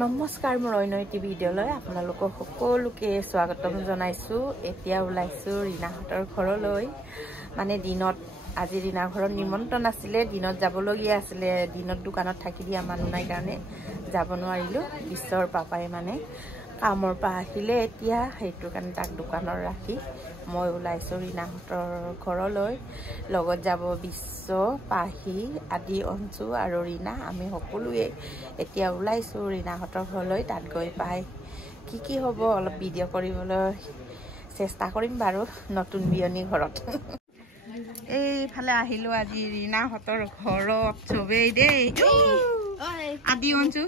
নমস্কাৰ মোৰ অন্যটি ভিডিঅ'লৈ আপোনালোকক সকলোকে স্বাগতম জনাইছো। এতিয়া ওলাইছো ৰীনাহঁতৰ ঘৰলৈ। মানে দিনত আজি ৰীনা ঘৰত নিমন্ত্ৰণ আছিলে, দিনত যাবলগীয়া আছিলে, দিনত দোকানত থাকি দিয়া মানুহ নাই কাৰণে যাব নোৱাৰিলোঁ। বিশ্বৰ পাপাই মানে কামৰ পৰা আহিলে এতিয়া, সেইটো কাৰণে তাক দোকানত ৰাখি মই ওলাইছোঁ ৰীনাহঁতৰ ঘৰলৈ। লগত যাব বিশ্ব, পাহি আদি, অঞ্চু আৰু ৰীনা। আমি সকলোৱে এতিয়া ওলাইছোঁ ৰীনাহঁতৰ ঘৰলৈ। তাত গৈ পাই কি হ'ব অলপ ভিডিঅ' কৰিবলৈ চেষ্টা কৰিম বাৰু, নতুন বিয়নী ঘৰত। এইফালে আহিলোঁ আজি ৰীনাহঁতৰ ঘৰত চবেই দেই। আদি, অঞ্চু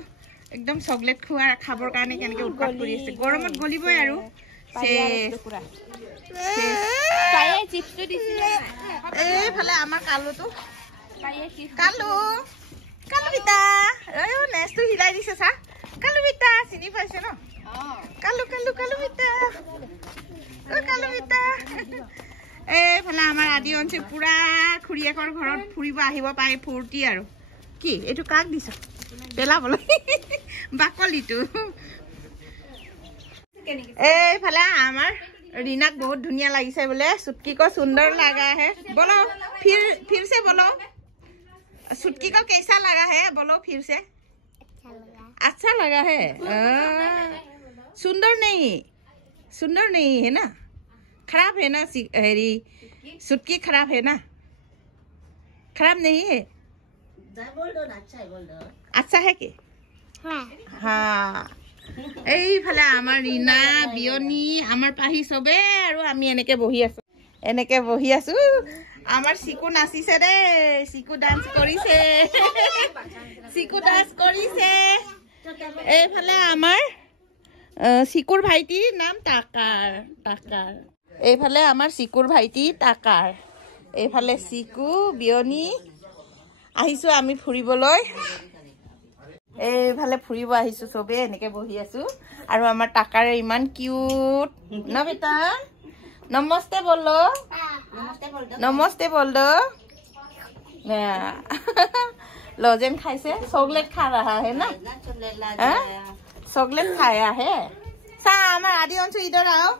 একদম চকলেট খাবৰ কাৰণে কেনেকৈ উৎপাত কৰি আছে। গৰমত গলিবই আৰু। এইফালে আমাৰ কালুটো, কালু বিতা নেচটো হিলাই দিছে চা। কালু বিতা চিনি পাইছে ন? কালু বিতা, কালু বিতা। এইফালে আমাৰ আদি অঞ্চল পুৰা খুৰীয়েকৰ ঘৰত ফুৰিব আহিব পাই ফূৰ্তি আৰু। কি এইটো কাক দিছ পেলাবলৈ? বাকলিটো। এইফালে আমাৰ रीना बहुत धुनिया लगी से बोले, सुटकी को सुंदर लगा है। बोलो फिर से बोलो, सुटकी को कैसा लगा है? बोलो फिर से। अच्छा लगा है। सुंदर नहीं है ना, खराब है ना? हेरी सुटकी खराब है ना? खराब नहीं है, अच्छा है कि? हाँ। এইফালে আমাৰ ৰীনা, বিয়নী, আমাৰ পাহি চবে আৰু আমি এনেকে বহি আছো। আমাৰ চিকু নাচিছে দেই, চিকু ডান্স কৰিছে। এইফালে আমাৰ চিকুৰ ভাইটিৰ নাম টাকাৰ। এইফালে আমাৰ চিকুৰ ভাইটি টাকাৰ। এইফালে চিকু, বিয়নী আহিছো আমি ফুৰিবলৈ। এইফালে ফুৰিব আহিছো চবে এনেকে বহি আছো। আৰু আমাৰ টাকাৰে ইমান কিউট ন বেটা। নমস্তে বলো, নমস্তে বল দো। लॉजेन खाइसे, चॉकलेट खा रहा है ना? चॉकलेट खाया है। सा हमार आदि अंशु इधर आओ।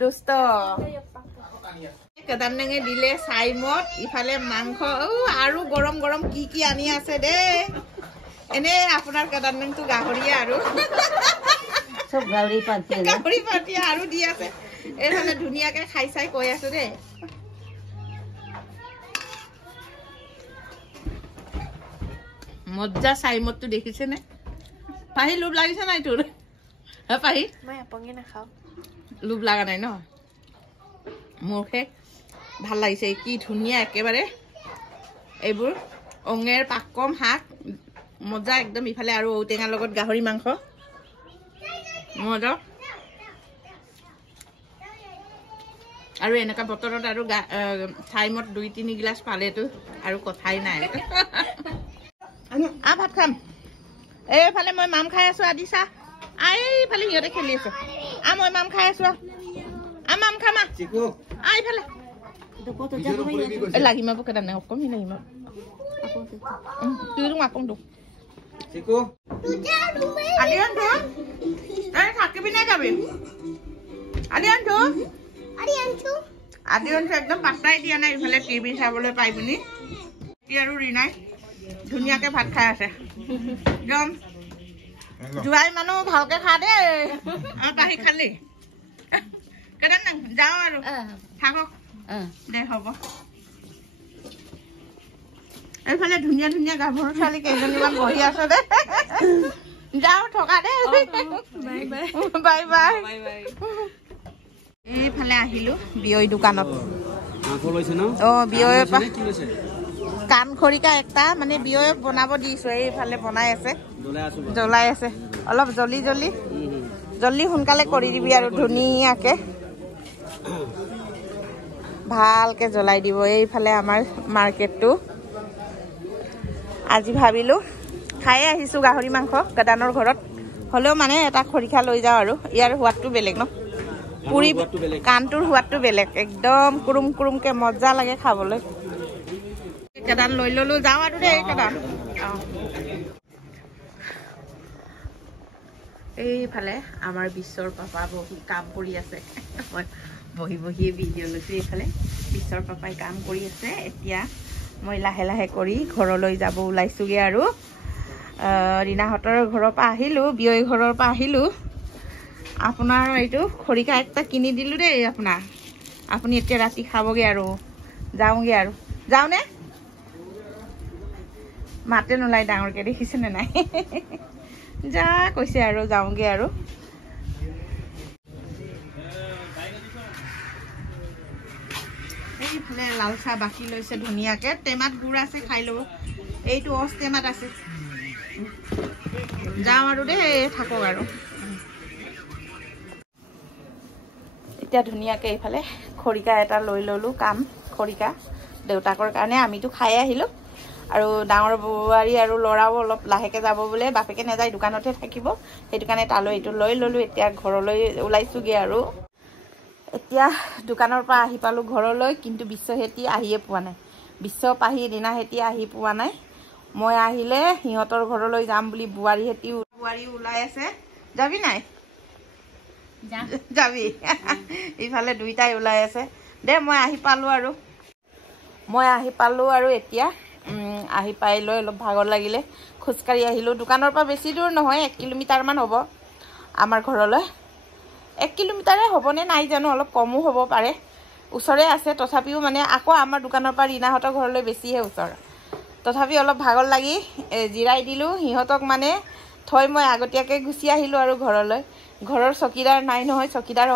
दुष्ट কেদাৰনেঙে দিলে চাইমত, ইফালে মাংস আৰু গৰম গৰম কি আনি আছে দেই। এনে আপোনাৰ কেদাৰনেংটো গাহৰিয়া আৰু সব গাহৰি পাতি আৰু দি আছে। এইফালে ধুনীয়াকে খাই চাই কৈ আছো দেই। মজ্জা চাইমতটো দেখিছে নে? পাহি লোভ লাগিছে নাই তোৰ? পাহি মই আপঙে নাখাও। লোভ লাগা নাই ন? মোৰহে ভাল লাগিছে, কি ধুনীয়া একেবাৰে। এইবোৰ অঙেৰ পাককম শাক মজা একদম। ইফালে আৰু ঔটেঙাৰ লগত গাহৰি মাংস মজা। আৰু এনেকুৱা বতৰত আৰু টাইমত 2-3 গিলাচ পালেতো আৰু কথাই নাই। ভাত খাম। এইফালে মই মাম খাই আছো। আদি চা, এইফালে সিহঁতে খেলি আছো। মই মাম খাই আছো। মাম খামা এইফালে lagi mabuk ke danau kom ini mah turun akong tuh siku adian tuh sakit bina jabe adian tuh একদম পাত্তাই দিয়া নাই। ইফালে টিভি চাবলৈ পাই পিনি কি আৰু ৰীনাই ধুনীয়াকে ভাত খাই আছে। একদম জুৱাই মানুহ ভালকে খা দে। পাহি খালি কেদান যাওঁ আৰু থাকক দে হ'ব। এইফালে ধুনীয়া গাভৰু ছোৱালী কেইজনীমান বহি আছে দে। যাওঁ থকা দে। বাই। এইফালে আহিলো বিয়ৈ দোকানত। বিয়ৈ কাণ খৰিকা একটা মানে বিয়ৈ বনাব দিছো। এইফালে বনাই আছে, জ্বলাই আছে। অলপ জল্দি সোনকালে কৰি দিবি আৰু ধুনীয়াকে ভালকে জ্বলাই দিব। এইফালে আমাৰ মাৰ্কেটটো। আজি ভাবিলো খাই আহিছো গাহৰি মাংস কেদানৰ ঘৰত, হ'লেও মানে এটা খৰিখা লৈ যাওঁ আৰু। ইয়াৰ সোৱাদটো বেলেগ ন, পুৰি কাণটোৰ সোৱাদটো বেলেগ। একদম কুৰুমকে মজা লাগে খাবলৈ। কেদান লৈ ললো, যাওঁ আৰু দেই কেদান। এইফালে আমাৰ বিশ্বৰ পাপা বহি কাম কৰি আছে মই বহি বহি ভিডিঅ' লৈছোঁ এইফালে বিশ্বৰ পাপাই কাম কৰি আছে এতিয়া মই লাহে লাহে কৰি ঘৰলৈ যাব ওলাইছোঁগৈ আৰু ৰীণাহঁতৰ ঘৰৰ পৰা আহিলোঁ বিয়ৈ ঘৰৰ পৰা আহিলোঁ আপোনাৰ এইটো খৰিকা একটা কিনি দিলোঁ দেই আপুনি এতিয়া ৰাতি খাবগৈ আৰু যাওঁগৈ আৰু যাওঁনে মাতে নোলাই ডাঙৰকৈ দেখিছেনে নাই যা কৈছে আৰু যাওঁগৈ আৰু এইফালে লাল চাহ বাকি লৈছে ধুনীয়াকৈ টেমাত গুড় আছে খাই ল'ব এইটো অচ টেমাত আছে যাওঁ আৰু দেই থাকক আৰু এতিয়া ধুনীয়াকৈ এইফালে খৰিকা এটা লৈ ল'লোঁ খৰিকা দেউতাকৰ কাৰণে আমিতো খাই আহিলোঁ আৰু ডাঙৰ বোৱাৰী আৰু ল'ৰাও অলপ লাহেকৈ যাব বোলে বাপেকে নাযায় দোকানতে থাকিব সেইটো কাৰণে তালৈ এইটো লৈ ল'লোঁ এতিয়া ঘৰলৈ ওলাইছোঁগৈ আৰু এতিয়া দোকানৰ পৰা আহি পালোঁ ঘৰলৈ কিন্তু বিশ্বহেঁতি আহিয়ে পোৱা নাই বিশ্ব পাহি ৰীণাহেঁতি আহি পোৱা নাই মই আহিলে সিহঁতৰ ঘৰলৈ যাম বুলি বোৱাৰী ওলাই আছে যাবি নাই যাবি ইফালে দুইটাই ওলাই আছে দে মই আহি পালোঁ আৰু এতিয়া আহি পাই লৈ অলপ ভাগৰ লাগিলে খোজকাঢ়ি আহিলোঁ দোকানৰ পৰা বেছি দূৰ নহয় 1 কিলোমিটাৰমান হ'ব আমাৰ ঘৰলৈ 1 কিলোমিটাৰে হ'বনে নাই জানো অলপ কমো হ'ব পাৰে ওচৰে আছে তথাপিও মানে আকৌ আমাৰ দোকানৰ পৰা ৰীণাহঁতৰ ঘৰলৈ বেছিহে ওচৰ তথাপি অলপ ভাগৰ লাগি জিৰাই দিলোঁ সিহঁতক মানে থৈ মই আগতীয়াকৈ গুচি আহিলোঁ আৰু ঘৰৰ চকীদাৰ নাই নহয় চকীদাৰ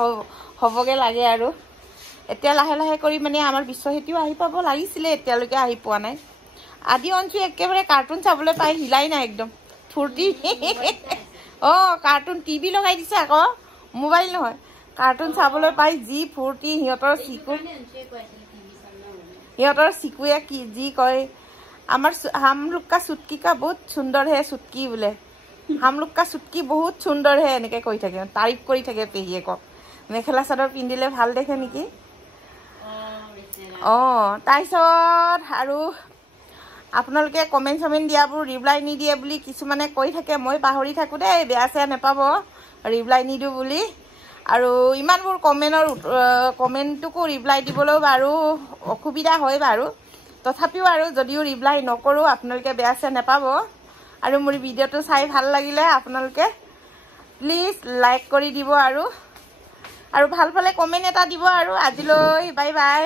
হ'বগৈ লাগে আৰু এতিয়া লাহে লাহে কৰি মানে আমাৰ বিশ্বহেঁতিও আহি পাব লাগিছিলে এতিয়ালৈকে আহি পোৱা নাই আদি অঞ্চু একেবাৰে কাৰ্টুন চাবলৈ পাই হিলাই নাই একদম ফূৰ্তি কাৰ্টুন টিভি লগাই দিছে আকৌ মোবাইল নহয় কাৰ্টুন চাবলৈ পাই যি ফূৰ্তি সিহঁতৰ চিকুৱে কি যি কয় আমাৰ हम लोग का चुटकी का बहुत सुंदर है चुटकी बोले हम लोग का चुटकी बहुत सुंदर है এনেকৈ কৈ থাকে তাৰিফ কৰি থাকে পেহীয়েকক মেখেলা চাদৰ পিন্ধিলে ভাল দেখে নেকি তাৰপিছত আৰু আপোনালোকে কমেণ্ট দিয়াবোৰ ৰিপ্লাই নিদিয়ে বুলি কিছুমানে কৈ থাকে মই পাহৰি থাকোঁ দেই বেয়া চেয়া নাপাব ৰিপ্লাই নিদিওঁ বুলি আৰু ইমানবোৰ কমেণ্টটোকো ৰিপ্লাই দিবলৈও বাৰু অসুবিধা হয় বাৰু তথাপিও আৰু যদিও ৰিপ্লাই নকৰোঁ আপোনালোকে বেয়া চেয়া নাপাব আৰু মোৰ ভিডিঅ'টো চাই ভাল লাগিলে আপোনালোকে প্লিজ লাইক কৰি দিব আৰু ভাল পালে কমেণ্ট এটা দিব আৰু আজিলৈ বাই বাই